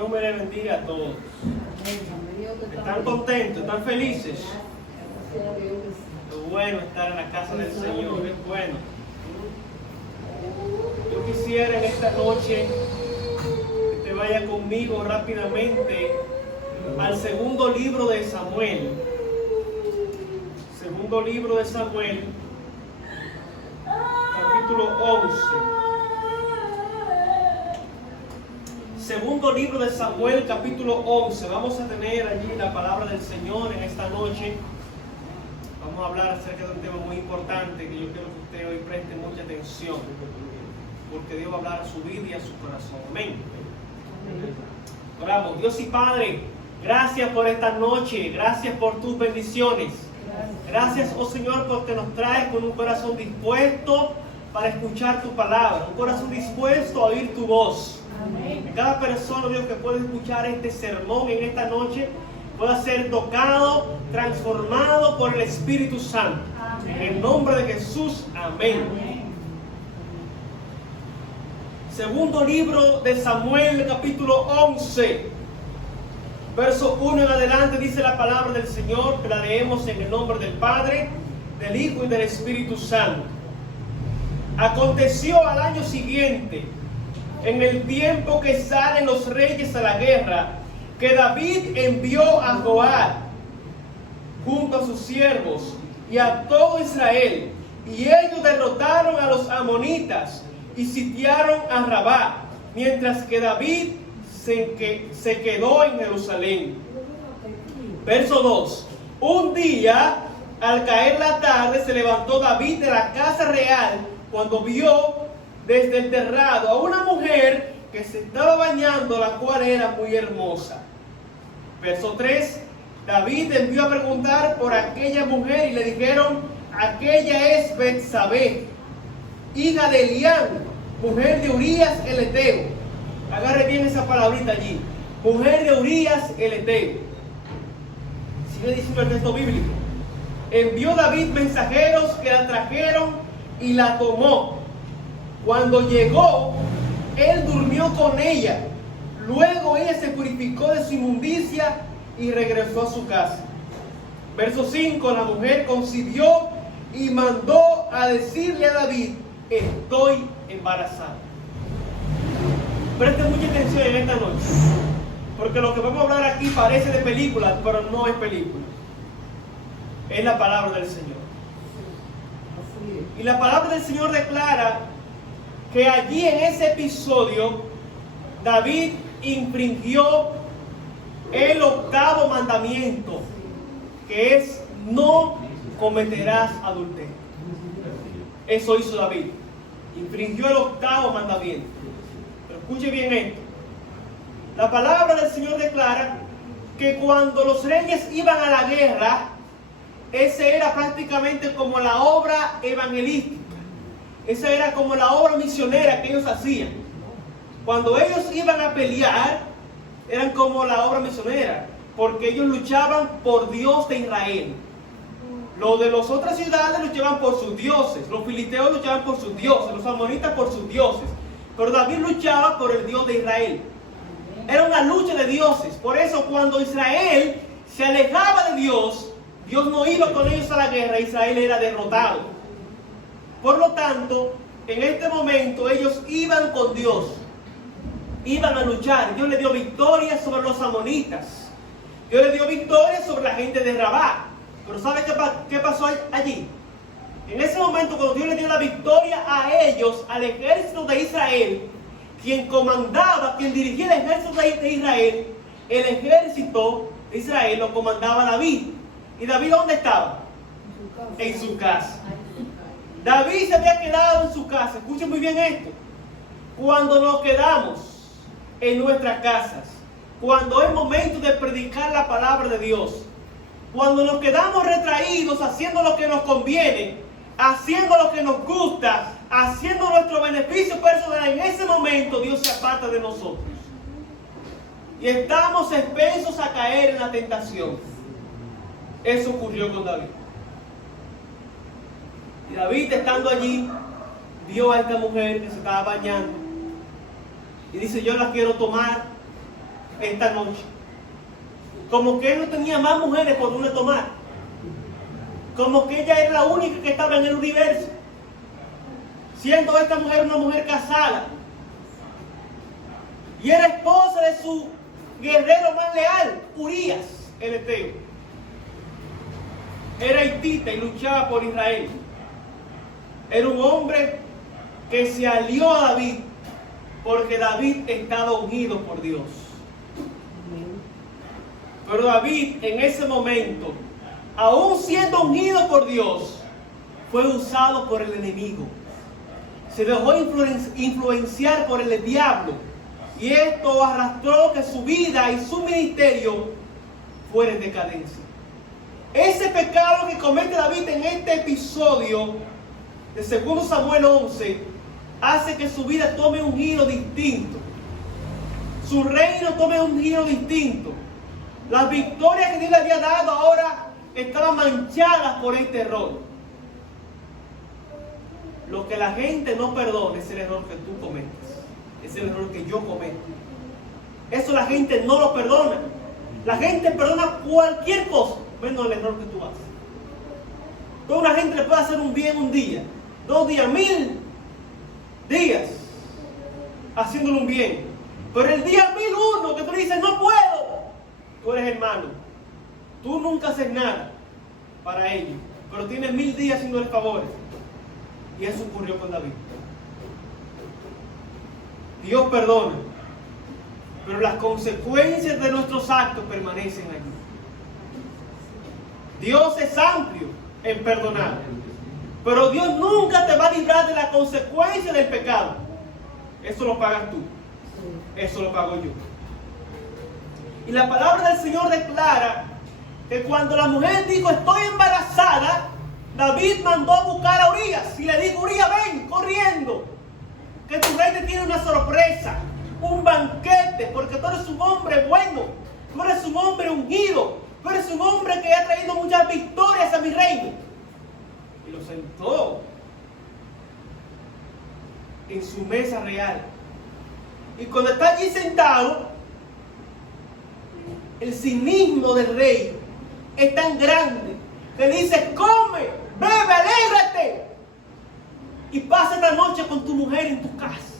Dios me les bendiga a todos. ¿Están contentos? ¿Están felices? Es bueno estar en la casa del Señor, es bueno. Yo quisiera en esta noche que te vaya conmigo rápidamente al segundo libro de Samuel. Segundo libro de Samuel, capítulo 11. Segundo libro de Samuel, capítulo 11. Vamos a tener allí la palabra del Señor en esta noche. Vamos a hablar acerca de un tema muy importante que yo quiero que usted hoy preste mucha atención, porque Dios va a hablar a su vida y a su corazón. Amén. Oramos. Dios y Padre, gracias por esta noche, gracias por tus bendiciones. Gracias, oh Señor, porque nos traes con un corazón dispuesto para escuchar tu palabra, un corazón dispuesto a oír tu voz. Amén. Que cada persona, Dios, que pueda escuchar este sermón en esta noche pueda ser tocado, transformado por el Espíritu Santo. Amén. En el nombre de Jesús, amén. Amén. Segundo libro de Samuel, capítulo 11. Verso 1 en adelante dice la palabra del Señor, que la leemos en el nombre del Padre, del Hijo y del Espíritu Santo. Aconteció al año siguiente, en el tiempo que salen los reyes a la guerra, que David envió a Joab junto a sus siervos y a todo Israel, y ellos derrotaron a los amonitas y sitiaron a Rabá, mientras que David se quedó en Jerusalén. Verso 2. Un día, al caer la tarde, se levantó David de la casa real cuando vio desde el terrado a una mujer que se estaba bañando, la cual era muy hermosa. Verso 3. David envió a preguntar por aquella mujer y le dijeron: aquella es Betsabé, hija de Elián, mujer de Urías el Eteo. Agarre bien esa palabrita allí. Mujer de Urías el Eteo. Sigue diciendo el texto bíblico. Envió David mensajeros que la trajeron y la tomó. Cuando llegó, él durmió con ella. Luego ella se purificó de su inmundicia y regresó a su casa. Verso 5. La mujer concibió y mandó a decirle a David: estoy embarazada. Preste mucha atención en esta noche, porque lo que vamos a hablar aquí parece de película, pero no es película. Es la palabra del Señor. Y la palabra del Señor declara que allí en ese episodio David infringió el 8º mandamiento, que es: no cometerás adulterio. Eso hizo David. Infringió el 8º mandamiento. Escuche bien esto. La palabra del Señor declara que cuando los reyes iban a la guerra, esa era prácticamente como la obra evangelística. Esa era como la obra misionera que ellos hacían. Cuando ellos iban a pelear, eran como la obra misionera, porque ellos luchaban por Dios de Israel. Los de las otras ciudades luchaban por sus dioses. Los filisteos luchaban por sus dioses. Los amonitas por sus dioses. Pero David luchaba por el Dios de Israel. Era una lucha de dioses. Por eso cuando Israel se alejaba de Dios, Dios no iba con ellos a la guerra. Israel era derrotado. Por lo tanto, en este momento ellos iban con Dios. Iban a luchar. Dios le dio victoria sobre los amonitas. Dios le dio victoria sobre la gente de Rabá. Pero ¿sabe qué pasó allí? En ese momento, cuando Dios le dio la victoria a ellos, al ejército de Israel, quien comandaba, quien dirigía el ejército de Israel, el ejército de Israel lo comandaba David. ¿Y David dónde estaba? En su casa. David se había quedado en su casa. Escuchen muy bien esto. Cuando nos quedamos en nuestras casas, cuando es momento de predicar la palabra de Dios, cuando nos quedamos retraídos haciendo lo que nos conviene, haciendo lo que nos gusta, haciendo nuestro beneficio personal, en ese momento Dios se aparta de nosotros. Y estamos expensos a caer en la tentación. Eso ocurrió con David. Y David, estando allí, vio a esta mujer que se estaba bañando. Y dice: yo la quiero tomar esta noche. Como que él no tenía más mujeres por donde tomar. Como que ella era la única que estaba en el universo. Siendo esta mujer una mujer casada. Y era esposa de su guerrero más leal, Urías, el heteo. Era hitita y luchaba por Israel. Era un hombre que se alió a David porque David estaba ungido por Dios. Pero David en ese momento, aún siendo ungido por Dios, fue usado por el enemigo. Se dejó influenciar por el diablo. Y esto arrastró que su vida y su ministerio fuera en decadencia. Ese pecado que comete David en este episodio de 2 Samuel 11 hace que su vida tome un giro distinto. Su reino tome un giro distinto. Las victorias que Dios le había dado ahora estaban manchadas por este error. Lo que la gente no perdona es el error que tú cometes. Es el error que yo cometo. Eso la gente no lo perdona. La gente perdona cualquier cosa, menos el error que tú haces. Toda una gente le puede hacer un bien un día, 2 días, 1000 días haciéndole un bien. Pero el día 1001 que tú le dices no puedo, tú eres hermano. Tú nunca haces nada para ellos, pero tienes 1000 días haciéndole favores. Y eso ocurrió con David. Dios perdona, pero las consecuencias de nuestros actos permanecen allí. Dios es amplio en perdonar, pero Dios nunca te va a librar de la consecuencia del pecado. Eso lo pagas tú, eso lo pago yo. Y la palabra del Señor declara que cuando la mujer dijo estoy embarazada, David mandó a buscar a Urías y le dijo: Urías, ven corriendo, que tu rey te tiene una sorpresa, un banquete, porque tú eres un hombre bueno, tú eres un hombre ungido, tú eres un hombre que ha traído muchas victorias a mi reino. Y lo sentó en su mesa real. Y cuando está allí sentado, el cinismo del rey es tan grande que dice: come, bebe, alégrate y pasa esta noche con tu mujer en tu casa.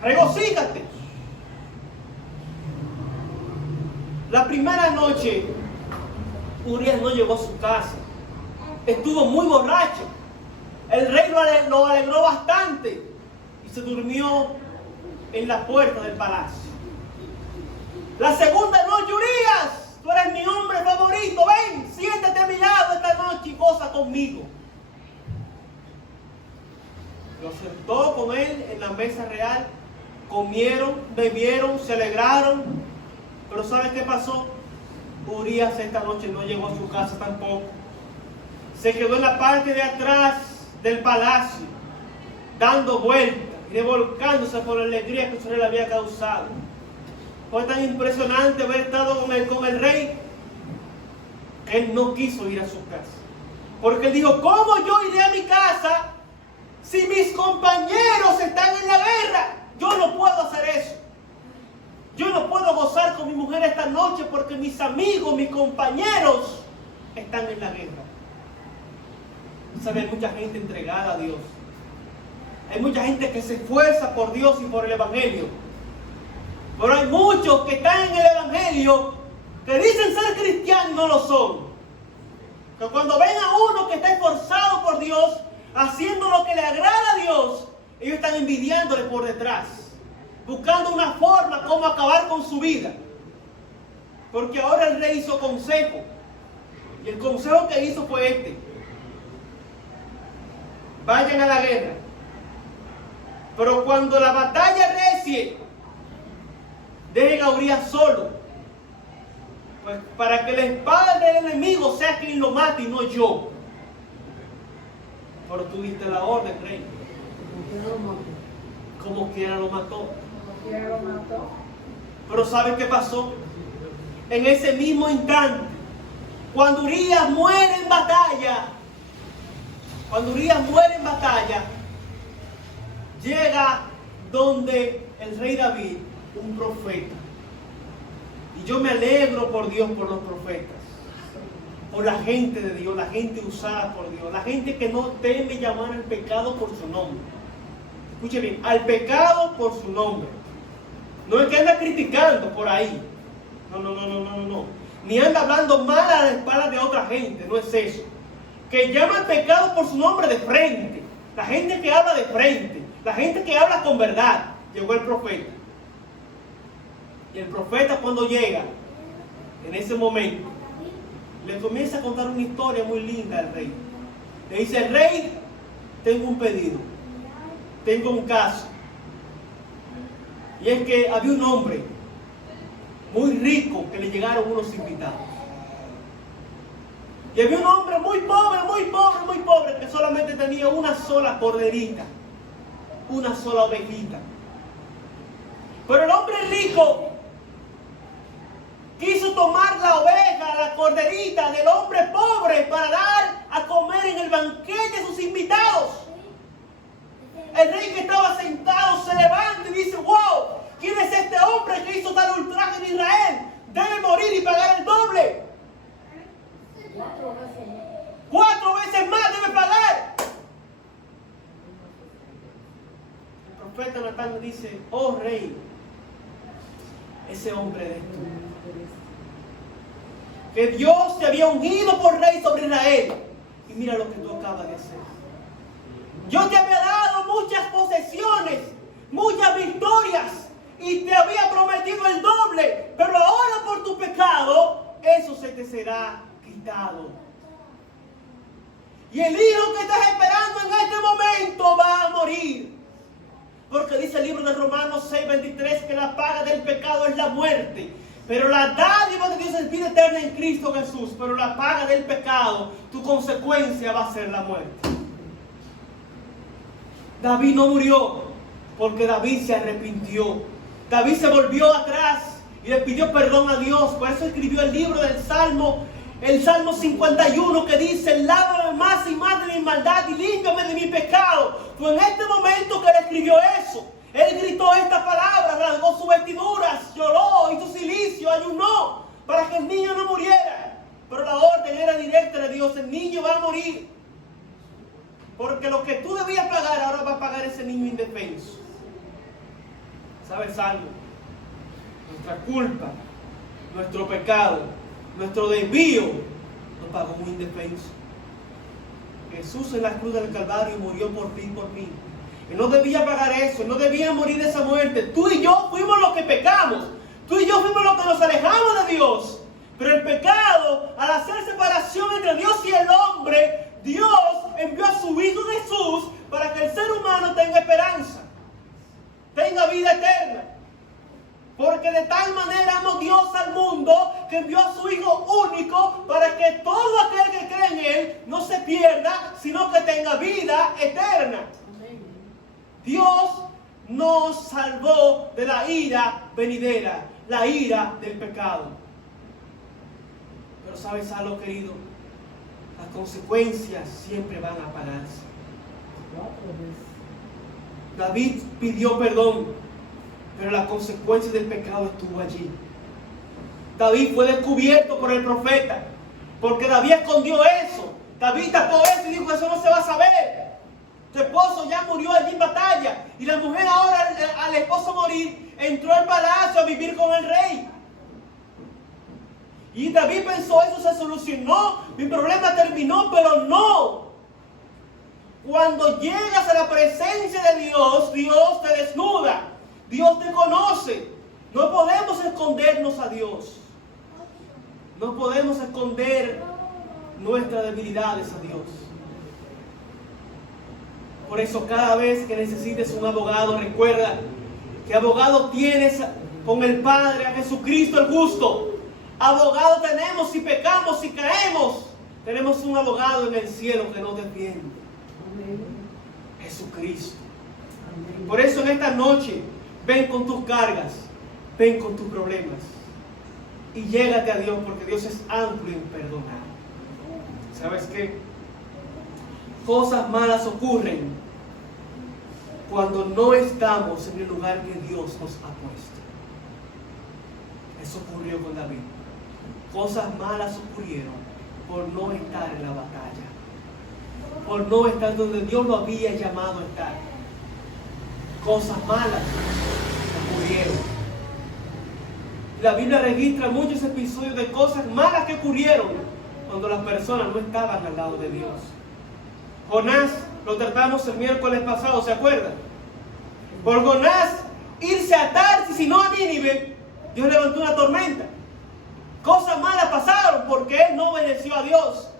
Regocíjate. La primera noche, Urías no llegó a su casa. Estuvo muy borracho. El rey lo alegró bastante y se durmió en la puerta del palacio. La segunda noche: Urías, tú eres mi hombre favorito, ven, siéntate a mi lado esta noche y goza conmigo. Lo sentó con él en la mesa real, comieron, bebieron, se alegraron. Pero ¿sabes qué pasó? Urías esta noche no llegó a su casa tampoco. Se quedó en la parte de atrás del palacio, dando vueltas y revolcándose por la alegría que su rey le había causado. Fue tan impresionante haber estado con el rey que él no quiso ir a su casa. Porque él dijo: ¿cómo yo iré a mi casa si mis compañeros están en la guerra? Yo no puedo hacer eso. Yo no puedo gozar con mi mujer esta noche porque mis amigos, mis compañeros están en la guerra. ¿Sabe? Hay mucha gente entregada a Dios. Hay mucha gente que se esfuerza por Dios y por el Evangelio. Pero hay muchos que están en el Evangelio que dicen ser cristianos y no lo son. Que cuando ven a uno que está esforzado por Dios, haciendo lo que le agrada a Dios, ellos están envidiándole por detrás, buscando una forma como acabar con su vida. Porque ahora el rey hizo consejo. Y el consejo que hizo fue este: vayan a la guerra, pero cuando la batalla recie, dejen a Urías solo, pues para que la espada del enemigo sea quien lo mate y no yo. Pero tú diste la orden, rey. Como quiera lo mató. Pero ¿sabes qué pasó? En ese mismo instante, cuando Urías muere en batalla, llega donde el rey David un profeta Y yo me alegro por Dios, por los profetas, por la gente de Dios, la gente usada por Dios, la gente que no teme llamar al pecado por su nombre. Escuche bien, al pecado por su nombre. No es que anda criticando por ahí. No. Ni anda hablando mal a las espaldas de otra gente, no es eso. Que llama al pecado por su nombre de frente. La gente que habla de frente, la gente que habla con verdad. Llegó el profeta. Y el profeta, cuando llega, en ese momento, le comienza a contar una historia muy linda al rey. Le dice: rey, tengo un pedido, tengo un caso. Y es que había un hombre muy rico que le llegaron unos invitados. Y había un hombre muy pobre, que solamente tenía una sola corderita, una sola ovejita. Pero el hombre rico quiso tomar la oveja, la corderita del hombre pobre para dar a comer en el banquete a sus invitados. El rey que estaba sentado se levanta y dice: wow, ¿quién es este hombre que hizo tal ultraje en Israel? Debe morir y pagar el doble. 4 veces más debe pagar. El profeta Natán dice: oh rey, ese hombre eres tú. Que Dios te había ungido por rey sobre Israel. Y mira lo que tú acabas de hacer. Yo te había dado muchas posesiones, muchas victorias, y te había prometido el doble. Pero ahora por tu pecado, eso se te será quitado. Y el hijo que estás esperando en este momento va a morir. Porque dice el libro de Romanos 6:23 que la paga del pecado es la muerte. Pero la dádiva de Dios es vida eterna en Cristo Jesús. Pero la paga del pecado, tu consecuencia va a ser la muerte. David no murió porque David se arrepintió. David se volvió atrás y le pidió perdón a Dios. Por eso escribió el libro del Salmo, el Salmo 51, que dice: lávame más y más de mi maldad y límpiame de mi pecado. Fue en este momento que él escribió eso. Él gritó esta palabra, rasgó sus vestiduras, lloró, hizo silicio, ayunó para que el niño no muriera. Pero la orden era directa de Dios: el niño va a morir. Porque lo que tú debías pagar, ahora va a pagar ese niño indefenso. ¿Sabes algo? Nuestra culpa, nuestro pecado, nuestro desvío, lo pagó un indefenso. Jesús en la cruz del Calvario murió por ti y por mí. Él no debía pagar eso, Él no debía morir de esa muerte. Tú y yo fuimos los que pecamos. Tú y yo fuimos los que nos alejamos de Dios. Pero el pecado, al hacer separación entre Dios y el hombre, Dios envió a su Hijo Jesús para que el ser humano tenga esperanza, tenga vida eterna. Porque de tal manera amó Dios al mundo que envió a su Hijo único para que todo aquel que cree en Él no se pierda, sino que tenga vida eterna. Dios nos salvó de la ira venidera, la ira del pecado. Pero ¿sabes algo, querido? Las consecuencias siempre van a pagarse. David pidió perdón, pero la consecuencia del pecado estuvo allí. David fue descubierto por el profeta, porque David escondió eso. David tapó eso y dijo: eso no se va a saber. Tu esposo ya murió allí en batalla. Y la mujer ahora, al esposo morir, entró al palacio a vivir con el rey. Y David pensó: eso se solucionó, mi problema terminó, pero no. Cuando llegas a la presencia de Dios, Dios te desnuda, Dios te conoce. No podemos escondernos a Dios. No podemos esconder nuestras debilidades a Dios. Por eso cada vez que necesites un abogado, recuerda que abogado tienes con el Padre, a Jesucristo el justo. Abogado tenemos si pecamos, si caemos. Tenemos un abogado en el cielo que nos defiende. Amén. Jesucristo. Amén. Por eso en esta noche, ven con tus cargas, ven con tus problemas y llégate a Dios, porque Dios es amplio en perdonar. ¿Sabes qué? Cosas malas ocurren cuando no estamos en el lugar que Dios nos ha puesto. Eso ocurrió con David. Cosas malas ocurrieron por no estar en la batalla, por no estar donde Dios lo había llamado a estar. Cosas malas ocurrieron. La Biblia registra muchos episodios de cosas malas que ocurrieron cuando las personas no estaban al lado de Dios. Jonás, lo tratamos el miércoles pasado, ¿se acuerdan? Por Jonás irse a Tarsis y no a Nínive, Dios levantó una tormenta. Cosas malas pasaron porque él no obedeció a Dios.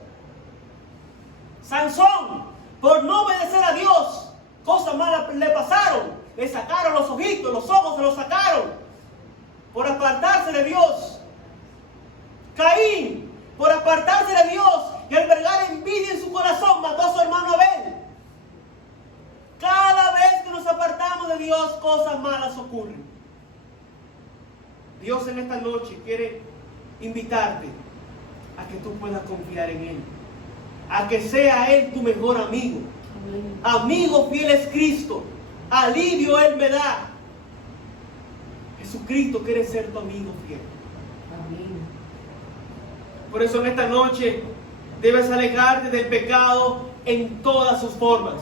Sansón, por no obedecer a Dios, cosas malas le pasaron. Le sacaron los ojitos, los ojos se los sacaron por apartarse de Dios. Caín, por apartarse de Dios y albergar envidia en su corazón, mató a su hermano Abel. Cada vez que nos apartamos de Dios, cosas malas ocurren. Dios en esta noche quiere invitarte a que tú puedas confiar en Él, a que sea Él tu mejor amigo. Amén. Amigo fiel es Cristo, alivio Él me da. Jesucristo quiere ser tu amigo fiel. Amén. Por eso en esta noche debes alejarte del pecado en todas sus formas.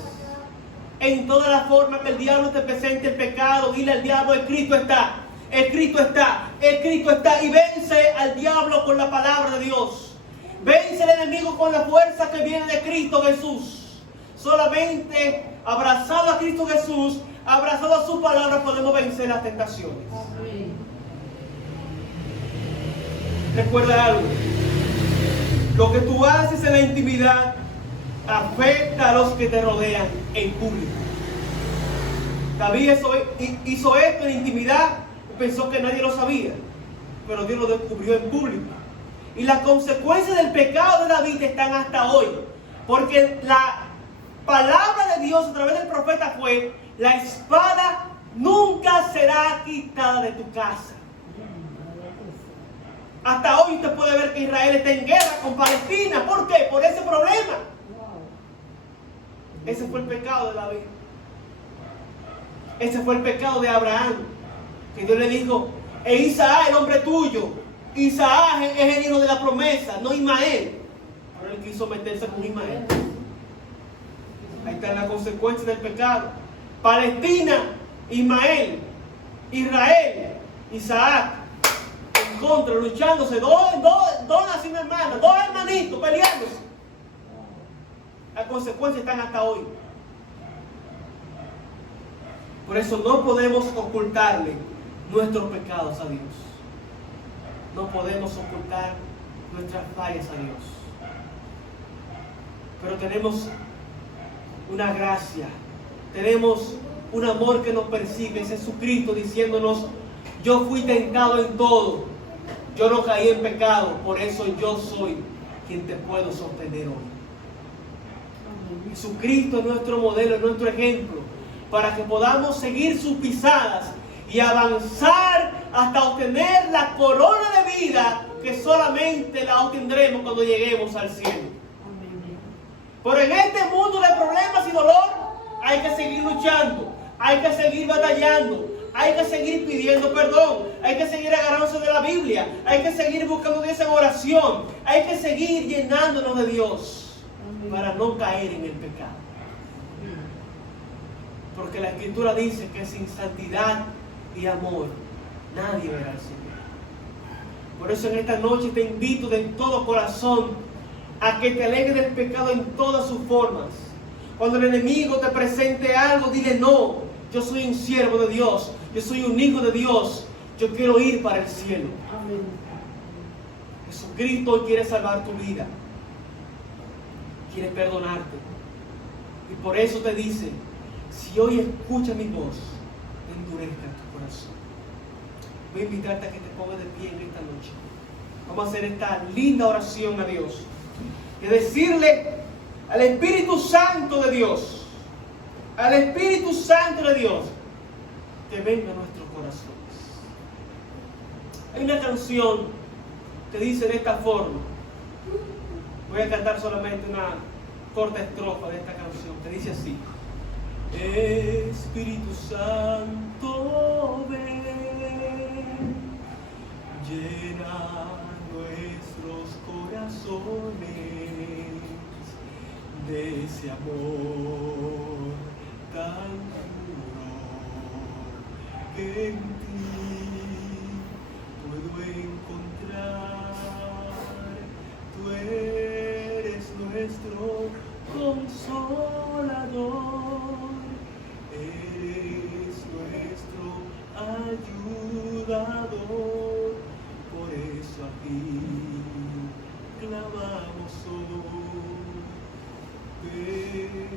En todas las formas que el diablo te presente el pecado, dile al diablo: escrito está. Escrito está, escrito está, y vence al diablo con la palabra de Dios. Vence al enemigo con la fuerza que viene de Cristo Jesús. Solamente abrazado a Cristo Jesús, abrazado a su palabra, podemos vencer las tentaciones. Amén. Recuerda algo: lo que tú haces en la intimidad afecta a los que te rodean en público. David hizo esto en intimidad. Pensó que nadie lo sabía, pero Dios lo descubrió en público. Y las consecuencias del pecado de David están hasta hoy, porque la palabra de Dios a través del profeta fue: la espada nunca será quitada de tu casa. Hasta hoy usted puede ver que Israel está en guerra con Palestina. ¿Por qué? Por ese problema. Ese fue el pecado de David. Ese fue el pecado de Abraham, que Dios le dijo: Isaac, el hombre tuyo. Isaac es el hijo de la promesa, no Ismael. Pero él quiso meterse con Ismael. Ahí está la consecuencia del pecado. Palestina, Ismael. Israel, Isaac. En contra, luchándose. Dos naciones hermanas, dos hermanitos peleándose. Las consecuencias están hasta hoy. Por eso no podemos ocultarle nuestros pecados a Dios. No podemos ocultar nuestras fallas a Dios. Pero tenemos una gracia, tenemos un amor que nos persigue. Es Jesucristo diciéndonos: yo fui tentado en todo, yo no caí en pecado, por eso yo soy quien te puedo sostener hoy. Jesucristo es nuestro modelo, es nuestro ejemplo, para que podamos seguir sus pisadas y avanzar hasta obtener la corona de vida que solamente la obtendremos cuando lleguemos al cielo. Pero en este mundo de problemas y dolor hay que seguir luchando, hay que seguir batallando, hay que seguir pidiendo perdón, hay que seguir agarrándose de la Biblia, hay que seguir buscando Dios en oración, hay que seguir llenándonos de Dios para no caer en el pecado. Porque la Escritura dice que sin santidad y amor nadie verá al Señor. Por eso en esta noche te invito de todo corazón a que te alejes del pecado en todas sus formas. Cuando el enemigo te presente algo, dile: no, yo soy un siervo de Dios, yo soy un hijo de Dios, yo quiero ir para el cielo. Amén. Jesucristo hoy quiere salvar tu vida, quiere perdonarte, y por eso te dice: si hoy escuchas mi voz, endurezca tu corazón. Voy a invitarte a que te pongas de pie en esta noche. Vamos a hacer esta linda oración a Dios y decirle al Espíritu Santo de Dios, al Espíritu Santo de Dios, que venga a nuestros corazones. Hay una canción que dice de esta forma. Voy a cantar solamente una corta estrofa de esta canción, que dice así: Espíritu Santo, ven, ese amor tan puro que en ti puedo encontrar. Tú eres nuestro consolador, eres nuestro ayudador. Por eso a ti clamamos hoy. Ven,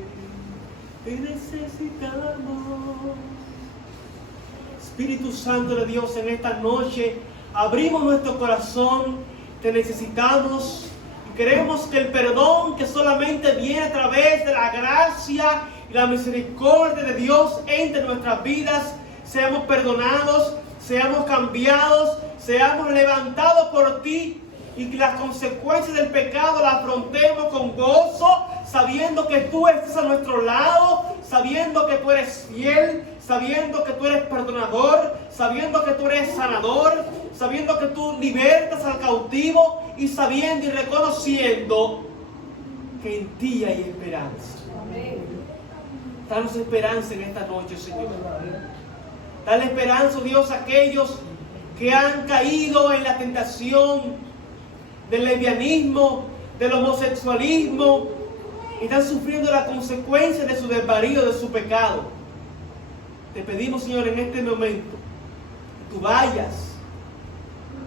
te necesitamos. Espíritu Santo de Dios, en esta noche abrimos nuestro corazón, te necesitamos y queremos que el perdón que solamente viene a través de la gracia y la misericordia de Dios entre nuestras vidas, seamos perdonados, seamos cambiados, seamos levantados por ti y que las consecuencias del pecado las afrontemos con gozo, sabiendo que tú estás a nuestro lado, sabiendo que tú eres fiel, sabiendo que tú eres perdonador, sabiendo que tú eres sanador, sabiendo que tú libertas al cautivo y sabiendo y reconociendo que en ti hay esperanza. Danos esperanza en esta noche, Señor. Dale esperanza, Dios, a aquellos que han caído en la tentación del lesbianismo, del homosexualismo, y están sufriendo las consecuencias de su desvarío, de su pecado. Te pedimos, Señor, en este momento, que tú vayas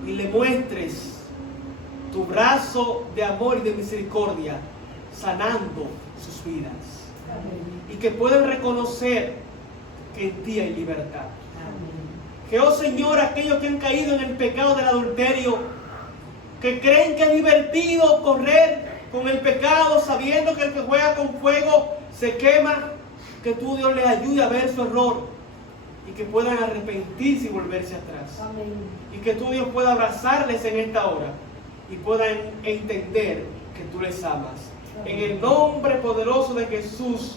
y le muestres tu brazo de amor y de misericordia, sanando sus vidas. Y que puedan reconocer que en ti hay libertad. Que, oh Señor, aquellos que han caído en el pecado del adulterio, que creen que es divertido correr con el pecado, sabiendo que el que juega con fuego se quema, que tú, Dios, les ayude a ver su error y que puedan arrepentirse y volverse atrás. Amén. Y que tú, Dios, pueda abrazarles en esta hora y puedan entender que tú les amas. Amén. En el nombre poderoso de Jesús,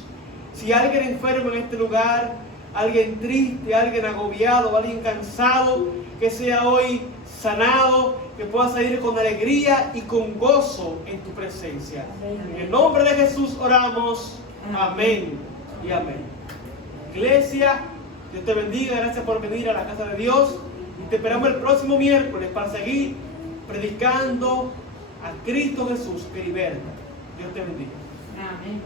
si alguien enfermo en este lugar, alguien triste, alguien agobiado, alguien cansado, que sea hoy sanado, que pueda salir con alegría y con gozo en tu presencia. Amén. En el nombre de Jesús oramos. Amén y amén. Iglesia, Dios te bendiga. Gracias por venir a la casa de Dios. Y te esperamos el próximo miércoles para seguir predicando a Cristo Jesús que liberta. Dios te bendiga. Amén.